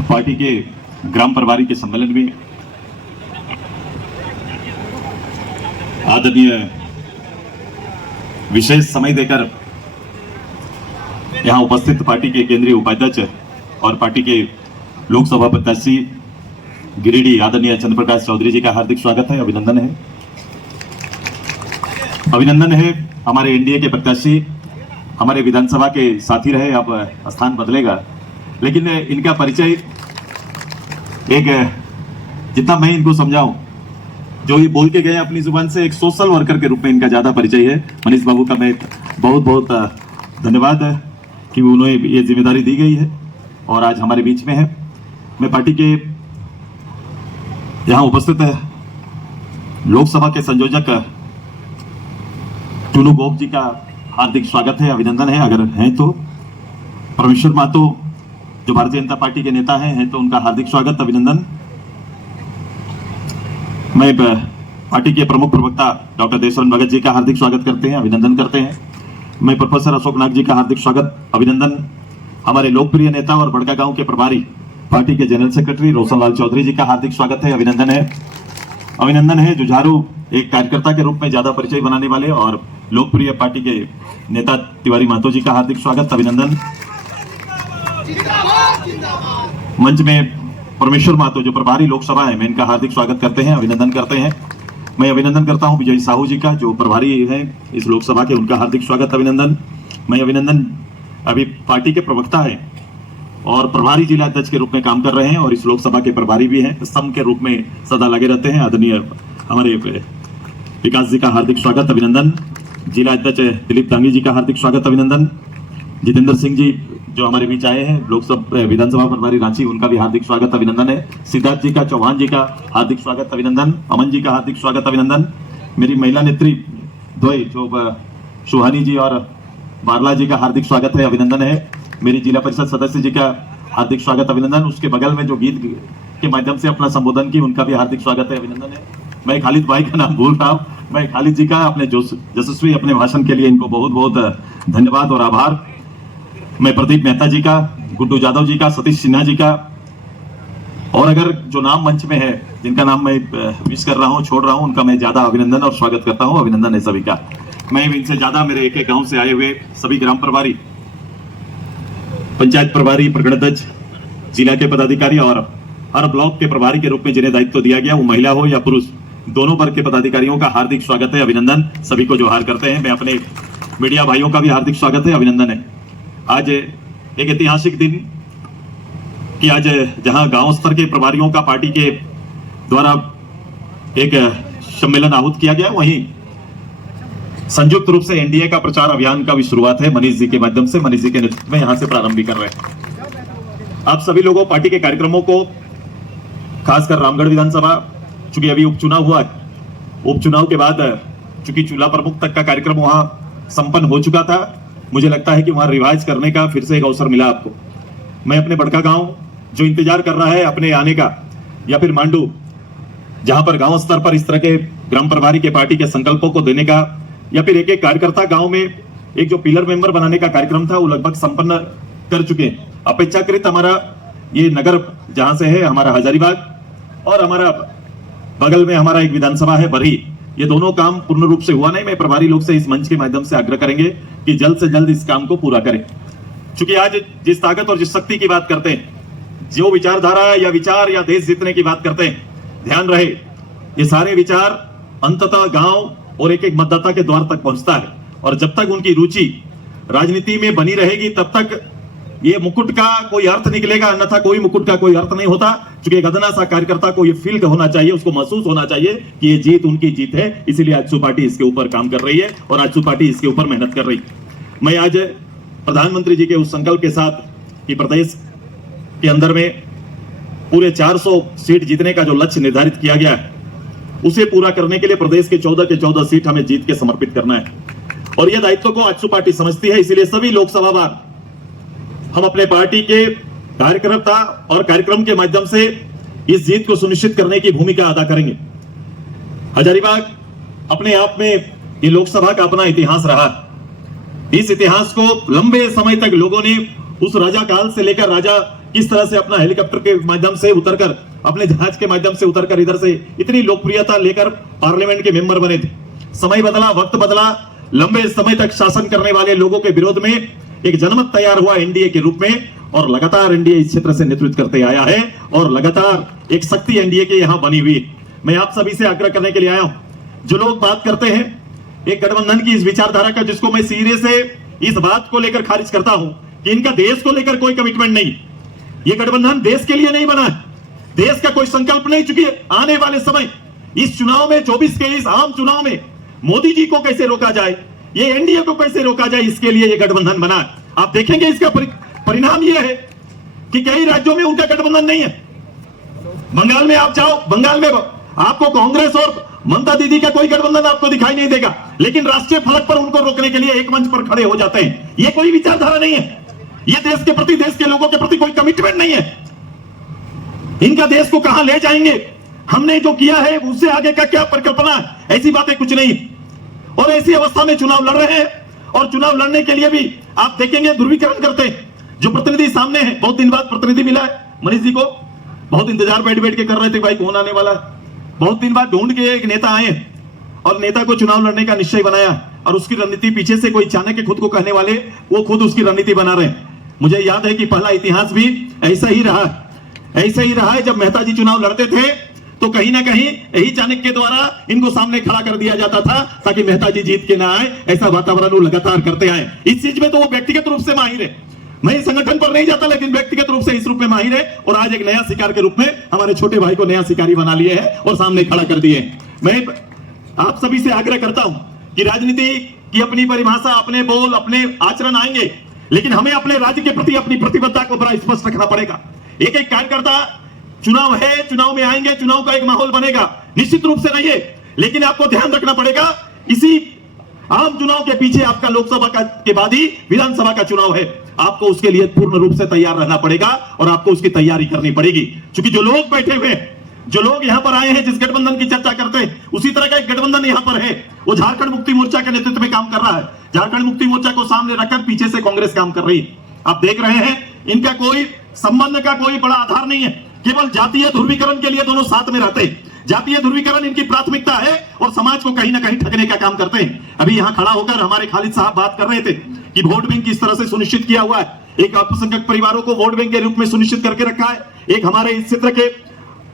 Party के ग्राम प्रभारी के सम्मेलन में आदरणीय विशेष समय देकर यहां उपस्थित पार्टी के केंद्रीय उपाध्यक्ष और पार्टी के लोकसभा प्रत्याशी गिरिडीह आदरणीय चंद्रप्रकाश चौधरी जी का हार्दिक स्वागत है, अभिनंदन है। अभिनंदन है हमारे एनडीए के प्रत्याशी, हमारे विधानसभा के साथी रहे, अब स्थान बदलेगा, लेकिन इनका परिचय एक जितना मैं इनको समझाऊं, जो ये बोल के गए अपनी जुबान से, एक सोशल वर्कर के रूप में इनका ज्यादा परिचय है। मनीष बाबू का मैं बहुत बहुत धन्यवाद है कि उन्हें ये जिम्मेदारी दी गई है और आज हमारे बीच में है। मैं पार्टी के यहाँ उपस्थित है लोकसभा के संयोजक टूनू गोप जी का हार्दिक स्वागत है, अभिनंदन है। अगर हैं तो परमेश्वर महतो जो भारतीय जनता पार्टी के नेता हैं तो उनका हार्दिक स्वागत, अभिनंदन। मैं पार्टी के प्रमुख प्रवक्ता डॉक्टर देशरण भगत जी का हार्दिक स्वागत करते हैं, अभिनंदन करते हैं। मैं प्रोफेसर अशोक नाग जी का हार्दिक स्वागत, अभिनंदन। हमारे लोकप्रिय नेता और बड़का गांव के प्रभारी पार्टी के जनरल सेक्रेटरी रोशन लाल चौधरी जी का हार्दिक स्वागत है, अभिनंदन है। अभिनंदन है जुझारू एक कार्यकर्ता के रूप में ज्यादा परिचय बनाने वाले और लोकप्रिय पार्टी के नेता तिवारी महतो जी का हार्दिक स्वागत, अभिनंदन। मंच में परमेश्वर महतो जो प्रभारी लोकसभा है, मैं इनका हार्दिक स्वागत करते हैं, अभिनंदन करते हैं। मैं अभिनंदन करता हूं विजय साहू जी का जो प्रभारी हैं इस लोकसभा के, उनका हार्दिक स्वागत, अभिनंदन। मैं अभिनंदन अभी पार्टी के प्रवक्ता हैं और प्रभारी जिला अध्यक्ष के रूप में काम कर रहे हैं और इस लोकसभा के प्रभारी भी हैं, स्तंभ के रूप में सदा लगे रहते हैं। आदरणीय हमारे विकास जी का हार्दिक स्वागत, अभिनंदन। जिला अध्यक्ष दिलीप दांगी जी का हार्दिक स्वागत, अभिनंदन। जितेंद्र सिंह जी जो हमारे बीच आए हैं, लोकसभा विधानसभा प्रभारी रांची, उनका भी हार्दिक स्वागत, अभिनंदन है। सिद्धार्थ जी का, चौहान जी का हार्दिक स्वागत, अभिनंदन। अमन जी का हार्दिक स्वागत, अभिनंदन। मेरी महिला नेत्री द्वय जो सुहानी जी और बारला जी का हार्दिक स्वागत है, अभिनंदन है। मेरी जिला परिषद सदस्य जी का हार्दिक स्वागत, अभिनंदन। उसके बगल में जो गीत के माध्यम से अपना संबोधन की, उनका भी हार्दिक स्वागत है, अभिनंदन है। मैं खालिद भाई का नाम भूल रहा हूँ, मैं खालिद जी का अपने यशस्वी अपने भाषण के लिए इनको बहुत बहुत धन्यवाद और आभार। मैं प्रदीप मेहता जी का, गुड्डू यादव जी का, सतीश सिन्हा जी का, और अगर जो नाम मंच में है जिनका नाम मैं विश कर रहा हूं, छोड़ रहा हूं, उनका मैं ज्यादा अभिनंदन और स्वागत करता हूं, अभिनंदन है सभी का। मैं इनसे ज्यादा मेरे एक गांव से आए हुए सभी ग्राम प्रभारी, पंचायत प्रभारी, प्रखंडाध्यक्ष, जिला के पदाधिकारी और हर ब्लॉक के प्रभारी के रूप में जिन्हें दायित्व दिया गया, वो महिला हो या पुरुष, दोनों वर्ग के पदाधिकारियों का हार्दिक स्वागत है, अभिनंदन। सभी को जोहार करते हैं। मैं अपने मीडिया भाइयों का भी हार्दिक स्वागत है, अभिनंदन है। आज एक ऐतिहासिक दिन कि आज जहां गांव स्तर के प्रभारियों का पार्टी के द्वारा एक सम्मेलन आहूत किया गया, वहीं संयुक्त रूप से एनडीए का प्रचार अभियान का भी शुरुआत है मनीष जी के माध्यम से, मनीष जी के नेतृत्व में यहां से प्रारंभ भी कर रहे हैं। आप सभी लोगों पार्टी के कार्यक्रमों को, खासकर रामगढ़ विधानसभा, चूंकि अभी उपचुनाव हुआ, उपचुनाव के बाद चूंकि चूल्हा प्रमुख तक का कार्यक्रम वहां संपन्न हो चुका था, मुझे लगता है कि वहां रिवाइज करने का फिर से एक अवसर मिला आपको। मैं अपने बड़का गांव जो इंतजार कर रहा है अपने आने का, या फिर मांडू जहां पर गांव स्तर पर इस तरह के ग्राम प्रभारी के पार्टी के संकल्पों को देने का, या फिर एक एक कार्यकर्ता गांव में एक जो पिलर मेंबर बनाने का कार्यक्रम था, वो लगभग संपन्न कर चुके हैं। अपेक्षाकृत हमारा ये नगर जहां से है, हमारा हजारीबाग, और हमारा बगल में हमारा एक विधानसभा है बरही, ये दोनों काम पूर्ण रूप से हुआ नहीं। मैं प्रभारी लोग से इस मंच के माध्यम से आग्रह करेंगे कि जल्द से जल्द इस काम को पूरा करें, क्योंकि आज जिस ताकत और जिस शक्ति की बात करते हैं, जो विचारधारा या विचार या देश जीतने की बात करते हैं, ध्यान रहे ये सारे विचार अंततः गांव और एक एक मतदाता के द्वार तक पहुंचता है, और जब तक उनकी रुचि राजनीति में बनी रहेगी तब तक ये मुकुट का कोई अर्थ निकलेगा, अन्यथा कोई मुकुट का कोई अर्थ नहीं होता। क्योंकि गदना सा कार्यकर्ता को ये फील होना चाहिए, उसको महसूस होना चाहिए कि ये जीत उनकी जीत है, इसीलिए आजसू पार्टी इसके ऊपर काम कर रही है और आजसू पार्टी इसके ऊपर मेहनत कर रही है। मैं आज प्रधानमंत्री जी के उस संकल्प के साथ कि प्रदेश के अंदर में पूरे 400 सीट जीतने का जो लक्ष्य निर्धारित किया गया है, उसे पूरा करने के लिए प्रदेश के 14 के 14 सीट हमें जीत के समर्पित करना है, और यह दायित्व को आजसू पार्टी समझती है। इसलिए सभी लोकसभा बार हम अपने पार्टी के कार्यकर्ता और कार्यक्रम के माध्यम से इस जीत को सुनिश्चित करने की भूमिका अदा करेंगे। हजारीबाग अपने आप में ये लोकसभा का अपना इतिहास रहा। इस इतिहास को लंबे समय तक लोगों ने उस राजा काल से लेकर राजा किस तरह से अपना हेलीकॉप्टर के माध्यम से उतरकर, अपने जहाज के माध्यम से उतरकर इधर से इतनी लोकप्रियता लेकर पार्लियामेंट के मेंबर बने थे। समय बदला, वक्त बदला, लंबे समय तक शासन करने वाले लोगों के विरोध में एक जनमत तैयार हुआ एनडीए के रूप में, और लगातार एनडीए इस क्षेत्र से नेतृत्व करते आया है और लगातार एक शक्ति एनडीए के यहां बनी हुई। मैं आप सभी से आग्रह करने के लिए आया हूं, जो लोग बात करते हैं एक गठबंधन की इस विचारधारा का, जिसको मैं सिरे से इस बात को लेकर खारिज करता हूं कि इनका देश को लेकर कोई कमिटमेंट नहीं। ये गठबंधन देश के लिए नहीं बना है, देश का कोई संकल्प नहीं। चुकी आने वाले समय इस चुनाव में 24 के इस आम चुनाव में मोदी जी को कैसे रोका जाए, ये एनडीए को कैसे रोका जाए, इसके लिए ये गठबंधन बना है। आप देखेंगे इसका परिणाम यह है कि कई राज्यों में उनका गठबंधन नहीं है। बंगाल में आप जाओ, बंगाल में आपको कांग्रेस और ममता दीदी का कोई गठबंधन आपको दिखाई नहीं देगा, लेकिन राष्ट्रीय फलक पर उनको रोकने के लिए एक मंच पर खड़े हो जाते हैं। ये कोई विचारधारा नहीं है, ये देश के प्रति, देश के लोगों के प्रति कोई कमिटमेंट नहीं है। इनका देश को कहां ले जाएंगे, हमने जो किया है उससे आगे का क्या परिकल्पना है, ऐसी बातें कुछ नहीं। और ऐसी अवस्था में चुनाव लड़ रहे हैं, और चुनाव लड़ने के लिए भी आप देखेंगे ध्रुवीकरण करते हैं। जो प्रतिनिधि सामने है, बहुत दिन बाद प्रतिनिधि मिला है मनीष जी को, बहुत इंतजार बैठ बैठ के कर रहे थे भाई कौन आने वाला है। बहुत दिन बाद ढूंढ के एक नेता आए और नेता को चुनाव लड़ने का निश्चय बनाया, और उसकी रणनीति पीछे से कोई चाणक्य खुद को कहने वाले, वो खुद उसकी रणनीति बना रहे हैं। मुझे याद है कि पहला इतिहास भी ऐसा ही रहा है। जब मेहता जी चुनाव लड़ते थे तो कहीं ना कहीं यही चाणक्य के द्वारा इनको सामने खड़ा कर दिया जाता था, ताकि मेहता जी जीत के ना आए, ऐसा वातावरण वो लगातार करते आए। इस चीज में तो वो व्यक्तिगत रूप से माहिर है, मैं संगठन पर नहीं जाता, लेकिन व्यक्तिगत रूप से इस रूप में माहिर है। और आज एक नया शिकार के रूप में हमारे छोटे भाई को नया शिकारी बना लिए है और सामने खड़ा कर दिए। मैं आप सभी से आग्रह करता हूं कि राजनीति की अपनी परिभाषा, अपने बोल, अपने आचरण आएंगे, लेकिन हमें अपने राज्य के प्रति अपनी प्रतिबद्धता को बड़ा स्पष्ट रखना पड़ेगा। एक एक कार्यकर्ता, चुनाव है, चुनाव में आएंगे, चुनाव का एक माहौल बनेगा, निश्चित रूप से नहीं है, लेकिन आपको ध्यान रखना पड़ेगा इसी आम चुनाव के पीछे आपका लोकसभा का के बाद ही विधानसभा का चुनाव है। आपको उसके लिए पूर्ण रूप से तैयार रहना पड़ेगा और आपको उसकी तैयारी करनी पड़ेगी। क्योंकि जो लोग बैठे हुए हैं, जो लोग यहां पर आए हैं, जिस गठबंधन की चर्चा करते हैं, उसी तरह का एक गठबंधन यहां पर है। वो झारखंड मुक्ति मोर्चा के नेतृत्व में काम कर रहा है। झारखंड मुक्ति मोर्चा को सामने रखकर पीछे से कांग्रेस काम कर रही है। आप देख रहे हैं, इनका कोई संबंध का कोई बड़ा आधार नहीं है, केवल जातीय ध्रुवीकरण के लिए दोनों साथ में रहते हैं। जातीय ध्रुवीकरण इनकी प्राथमिकता है और समाज को कहीं ना कहीं ठगने का काम करते हैं। अभी यहां खड़ा होकर हमारे खालिद साहब बात कर रहे थे कि वोट बैंक किस तरह से सुनिश्चित किया हुआ है। एक अल्पसंख्यक परिवारों को वोट बैंक के रूप में सुनिश्चित करके रखा है, एक हमारे इस क्षेत्र के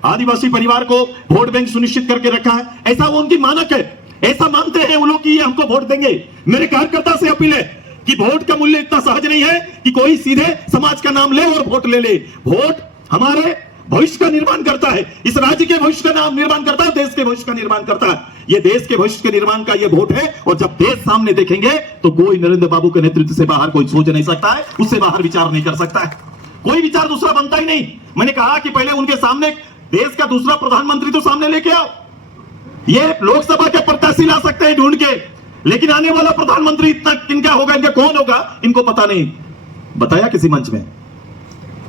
आदिवासी परिवार को वोट बैंक सुनिश्चित करके रखा है। ऐसा वो उनकी मानक है, ऐसा मानते हैं वो लोग कि ये हमको वोट देंगे। मेरे कार्यकर्ता से अपील है कि वोट का मूल्य इतना सहज नहीं है कि कोई सीधे समाज का नाम ले और वोट ले ले। वोट हमारे भविष्य का निर्माण करता है, इस राज्य के भविष्य का नाम निर्माण करता है, देश के भविष्य का निर्माण करता है। ये देश के भविष्य के निर्माण का ये वोट है। और जब देश सामने देखेंगे तो कोई नरेंद्र बाबू के नेतृत्व से बाहर कोई सोच नहीं सकता है, उससे बाहर विचार नहीं कर सकता है, कोई विचार दूसरा बनता ही नहीं। मैंने कहा कि पहले उनके सामने देश का दूसरा प्रधानमंत्री तो सामने लेके आओ। ये लोकसभा के प्रत्याशी ला सकते हैं ढूंढ के, लेकिन आने वाला प्रधानमंत्री इतना किनका होगा, इनका कौन होगा, इनको पता नहीं। बताया किसी मंच में,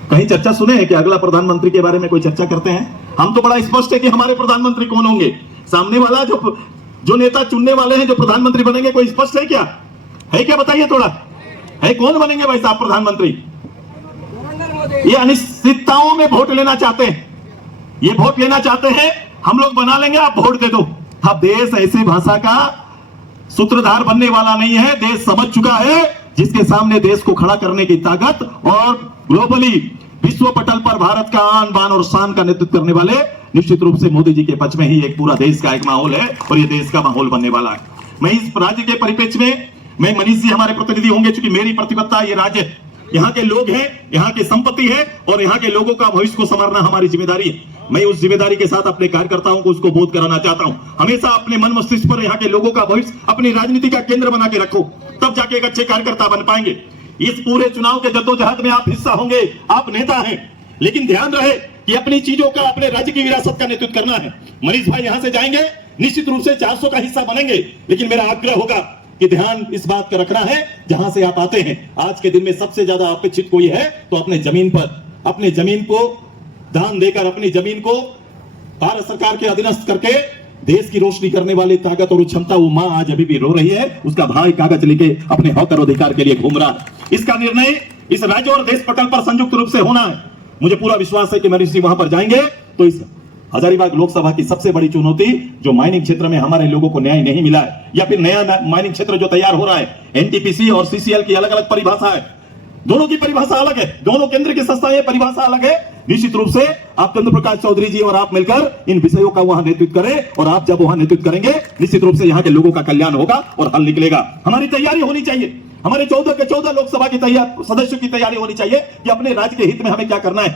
कहीं चर्चा सुने हैं कि अगला प्रधानमंत्री के बारे में कोई चर्चा करते हैं? हम तो बड़ा स्पष्ट है कि हमारे प्रधानमंत्री कौन होंगे। सामने वाला जो नेता चुनने वाले हैं, जो प्रधानमंत्री बनेंगे, कोई स्पष्ट है क्या? है क्या, बताइए थोड़ा, है कौन बनेंगे भाई साहब प्रधानमंत्री? ये अनिश्चितताओं में वोट लेना चाहते हैं, ये वोट लेना चाहते हैं। हम लोग बना लेंगे, आप वोट दे दो। अब देश ऐसे भाषा का सूत्रधार बनने वाला नहीं है। देश समझ चुका है जिसके सामने देश को खड़ा करने की ताकत और ग्लोबली विश्व पटल पर भारत का आन बान और शान का नेतृत्व करने वाले निश्चित रूप से मोदी जी के पक्ष में ही एक पूरा देश का एक माहौल है और ये देश का माहौल बनने वाला है। मैं इस राज्य के परिप्रेक्ष्य में, मैं मनीष जी हमारे प्रतिनिधि होंगे, क्योंकि मेरी प्रतिबद्धता ये राज्य है, यहाँ के लोग हैं, यहाँ की संपत्ति है और यहाँ के लोगों का भविष्य को संवारना हमारी जिम्मेदारी है। मैं उस जिम्मेदारी के साथ अपने कार्यकर्ताओं को उसको बोध कराना चाहता हूं। हमेशा अपने मन मस्तिष्क पर यहाँ के लोगों का भविष्य अपनी राजनीति का केंद्र बना के रखो, तब जाके एक अच्छे कार्यकर्ता बन पाएंगे। इस पूरे चुनाव के जद्दोजहद में आप हिस्सा होंगे, आप नेता हैं, लेकिन ध्यान रहे कि अपनी चीजों का, अपने राज्य की विरासत का नेतृत्व करना है। मनीष भाई यहां से जाएंगे, निश्चित रूप से 400 का हिस्सा बनेंगे, लेकिन मेरा आग्रह होगा कि ध्यान इस बात का रखना है जहां से आप आते हैं। आज के दिन में सबसे ज्यादा अपेक्षित कोई है तो अपने जमीन पर, अपनी जमीन को दान देकर, अपनी जमीन को भारत सरकार के अधीनस्थ करके देश की रोशनी करने वाली ताकत और क्षमता, वो मां आज अभी भी रो रही है, उसका भाई कागज लेके अपने हक और अधिकार के लिए घूम रहा है। इसका निर्णय इस राज्य और देश पटल पर संयुक्त रूप से होना है। मुझे पूरा विश्वास है कि मनीष जी वहां पर जाएंगे तो इस हजारीबाग लोकसभा की सबसे बड़ी चुनौती जो माइनिंग क्षेत्र में हमारे लोगों को न्याय नहीं मिला है या फिर नया माइनिंग क्षेत्र जो तैयार हो रहा है, एनटीपीसी और सीसीएल की अलग अलग परिभाषा है, दोनों की परिभाषा अलग है, दोनों केंद्र की संस्थाएं परिभाषा अलग है। निश्चित रूप से आप चंद्र प्रकाश चौधरी जी और आप मिलकर इन विषयों का वहां नेतृत्व करें और आप जब वहां नेतृत्व करेंगे निश्चित रूप से यहाँ के लोगों का कल्याण होगा और हल निकलेगा। हमारी तैयारी होनी चाहिए, हमारे 14 के 14 लोकसभा की सदस्यों की तैयारी होनी चाहिए कि अपने राज्य के हित में हमें क्या करना है।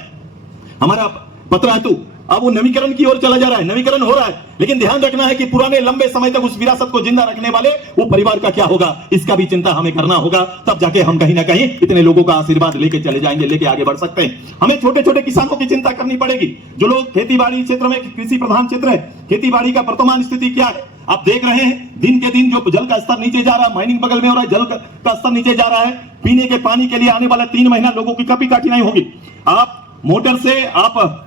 हमारा पत्र हेतु अब वो नवीकरण की ओर चला जा रहा है, नवीकरण हो रहा है, लेकिन ध्यान रखना है कि पुराने लंबे समय तक उस विरासत को जिंदा रखने वाले वो परिवार का क्या होगा, इसका भी चिंता हमें करना होगा। तब जाके हम कहीं ना कहीं इतने लोगों का आशीर्वाद लेके चले जाएंगे, लेके आगे बढ़ सकते हैं। हमें छोटे छोटे किसानों की चिंता करनी पड़ेगी, जो लोग खेती बाड़ी क्षेत्र में, कृषि प्रधान क्षेत्र है, खेती बाड़ी का वर्तमान स्थिति क्या है आप देख रहे हैं। दिन के दिन जो जल का स्तर नीचे जा रहा है, माइनिंग बगल में हो रहा है, जल का स्तर नीचे जा रहा है। पीने के पानी के लिए आने वाला 3 महीना लोगों की काफी कठिनाई होगी। आप मोटर से, आप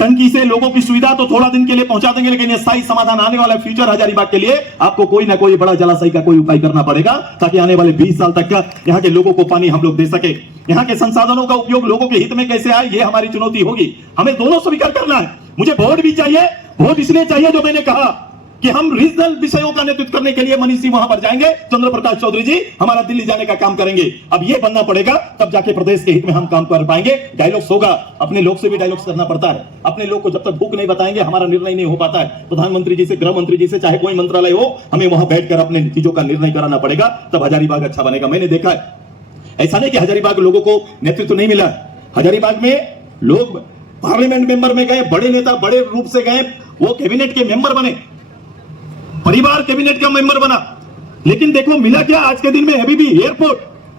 टंकी से लोगों की सुविधा तो थोड़ा दिन के लिए पहुंचा देंगे, लेकिन स्थायी समाधान आने वाला फ्यूचर हजारीबाग के लिए आपको कोई ना कोई बड़ा जलाशय का कोई उपाय करना पड़ेगा, ताकि आने वाले 20 साल तक का यहाँ के लोगों को पानी हम लोग दे सके। यहाँ के संसाधनों का उपयोग लोगों के हित में कैसे आए, ये हमारी चुनौती होगी। हमें दोनों स्वीकार करना है। मुझे वोट भी चाहिए, वोट इसलिए चाहिए जो मैंने कहा कि हम रीजनल विषयों का नेतृत्व करने के लिए मनीष जी वहां पर जाएंगे, चंद्र प्रकाश चौधरी जी हमारा दिल्ली जाने का काम करेंगे। अब ये बनना पड़ेगा, तब जाके प्रदेश के हित में हम काम कर पाएंगे। डायलॉग्स होगा, अपने लोग से भी डायलॉग्स करना पड़ता है। अपने लोग को जब तक भूख नहीं बताएंगे हमारा निर्णय नहीं हो पाता है। प्रधानमंत्री जी से, गृह मंत्री जी से, चाहे कोई मंत्रालय हो, हमें वहां बैठकर अपने चीजों का निर्णय कराना पड़ेगा, तब हजारीबाग अच्छा बनेगा। मैंने देखा है, ऐसा नहीं कि हजारीबाग लोगों को नेतृत्व नहीं मिला। हजारीबाग में लोग पार्लियामेंट मेंबर में गए, बड़े नेता बड़े रूप से गए, वो कैबिनेट के मेंबर बने, परिवार कैबिनेट का मेंबर बना। लेकिन देखो मिला क्या आज के दिन में, अभी भी एयरपोर्ट,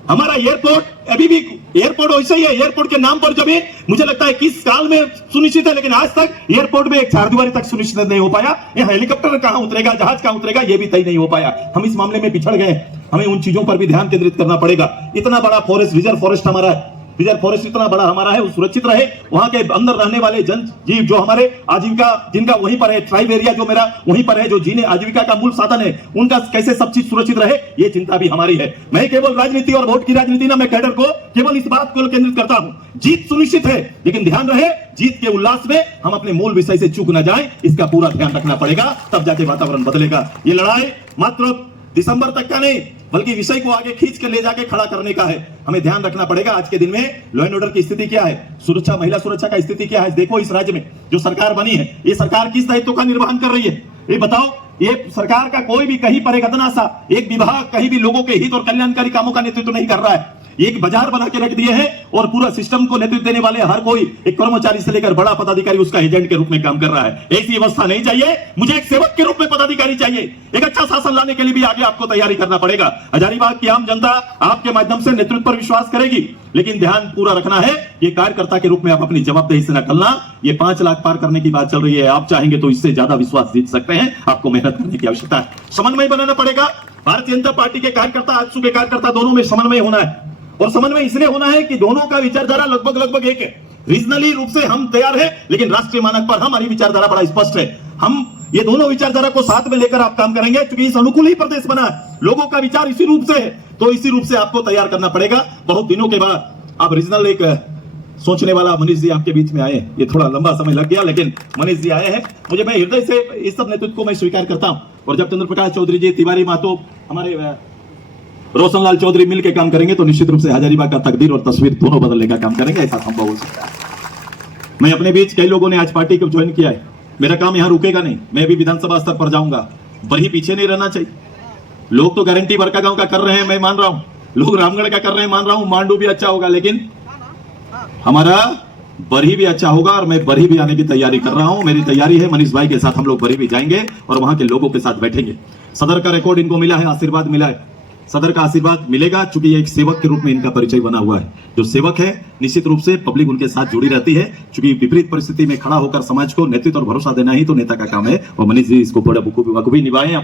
हमारा एयरपोर्ट अभी भी एयरपोर्ट वैसे ही है। एयरपोर्ट के नाम पर जब मुझे लगता है 21 साल में सुनिश्चित है, लेकिन आज तक एयरपोर्ट में एक चारदीवारी तक सुनिश्चित नहीं हो पाया। यहाँ हेलीकॉप्टर कहां उतरेगा, जहाज कहां उतरेगा, ये भी तय नहीं हो पाया। हम इस मामले में पिछड़ गए। हमें उन चीजों पर भी ध्यान केंद्रित करना पड़ेगा। इतना बड़ा फॉरेस्ट, रिजर्व फॉरेस्ट हमारा है, रिजर्व फॉरेस्ट इतना बड़ा हमारा है, वो सुरक्षित रहे। वहां के अंदर रहने वाले जन जीव जो हमारे आजीविका जिनका वहीं पर है, ट्राइब एरिया जो मेरा वहीं पर है, जो जीने आजीविका का मूल साधन है, उनका कैसे सब चीज सुरक्षित रहे, ये चिंता भी हमारी है। मैं केवल राजनीति और वोट की राजनीति ना, मैं कैडर को केवल इस बात को केंद्रित करता हूं, जीत सुनिश्चित है, लेकिन ध्यान रहे जीत के उल्लास में हम अपने मूल विषय से चूक न जाए, इसका पूरा ध्यान रखना पड़ेगा, तब जाके वातावरण बदलेगा। ये लड़ाई मात्र दिसंबर तक का नहीं, बल्कि विषय को आगे खींच के ले जाके खड़ा करने का है। हमें ध्यान रखना पड़ेगा आज के दिन में लॉ एंड ऑर्डर की स्थिति क्या है, सुरक्षा, महिला सुरक्षा का स्थिति क्या है। देखो इस राज्य में जो सरकार बनी है, ये सरकार किस दायित्व का निर्वहन कर रही है, ये बताओ। ये सरकार का कोई भी कहीं पर एक अदना सा एक विभाग कहीं भी लोगों के हित और कल्याणकारी कामों का नेतृत्व नहीं कर रहा है। एक बाजार बना के रख दिए हैं और पूरा सिस्टम को नेतृत्व देने वाले हर कोई, एक कर्मचारी से लेकर बड़ा पदाधिकारी उसका एजेंट के रूप में काम कर रहा है। ऐसी व्यवस्था नहीं चाहिए। मुझे एक सेवक के रूप में पदाधिकारी चाहिए। एक अच्छा शासन लाने के लिए भी आगे आपको तैयारी करना पड़ेगा। हजारीबाग की आम जनता आपके माध्यम से नेतृत्व पर विश्वास करेगी, लेकिन ध्यान पूरा रखना है, ये कार्यकर्ता के रूप में आप अपनी जवाबदेही से निकलना। ये 5 लाख पार करने की बात चल रही है, आप चाहेंगे तो इससे ज्यादा विश्वास जीत सकते हैं। आपको मेहनत करने की आवश्यकता है, समन्वय बनाना पड़ेगा। भारतीय जनता पार्टी के कार्यकर्ता, आजसू के कार्यकर्ता, दोनों में समन्वय होना है। और समन्वय इसलिए होना है कि दोनों का विचारधारा लगभग एक है। रीजनली रूप से हम तैयार हैं, लेकिन राष्ट्रीय मानक पर हमारी विचारधारा बड़ा स्पष्ट है। हम ये दोनों विचारधारा को साथ में लेकर आप काम करेंगे, क्योंकि इस अनुकूल ही प्रदेश बना है, लोगों का विचार इसी रूप से है, तो इसी रूप से आपको तैयार करना पड़ेगा। बहुत दिनों के बाद आप रीजनल एक सोचने वाला मनीष जी आपके बीच में आए, ये थोड़ा लंबा समय लग गया, लेकिन मनीष जी आए हैं। मुझे, मैं हृदय से इस सब नेतृत्व को मैं स्वीकार करता हूं। और जब चंद्र प्रकाश चौधरी जी, तिवारी महतो, हमारे रोशनलाल चौधरी मिल के काम करेंगे, तो निश्चित रूप से हजारीबाग का तकदीर और तस्वीर दोनों बदलने का काम करेंगे। ऐसा संभव हो सकता है। मैं अपने बीच, कई लोगों ने आज पार्टी को ज्वाइन किया है, मेरा काम यहां रुकेगा नहीं, मैं भी विधानसभा स्तर पर जाऊंगा। बड़ी पीछे नहीं रहना चाहिए। लोग तो गारंटी बरका गांव का कर रहे हैं, मैं मान रहा हूं, लोग रामगढ़ का कर रहे हैं, मान रहा हूं, मांडू भी अच्छा होगा, लेकिन हमारा बरही भी अच्छा होगा। और मैं बरही भी आने की तैयारी कर रहा हूं। मेरी तैयारी है, मनीष भाई के साथ हम लोग बरही भी जाएंगे और वहां के लोगों के साथ बैठेंगे। सदर का रिकॉर्ड इनको मिला है, आशीर्वाद मिला है, सदर का आशीर्वाद मिलेगा, चूंकि एक सेवक के रूप में इनका परिचय बना हुआ है। जो सेवक है, निश्चित रूप से पब्लिक उनके साथ जुड़ी रहती है, चूंकि विपरीत परिस्थिति में खड़ा होकर समाज को नेतृत्व और भरोसा देना ही तो नेता का काम है। और मनीष जी इसको बड़ा बखूबी निभाए।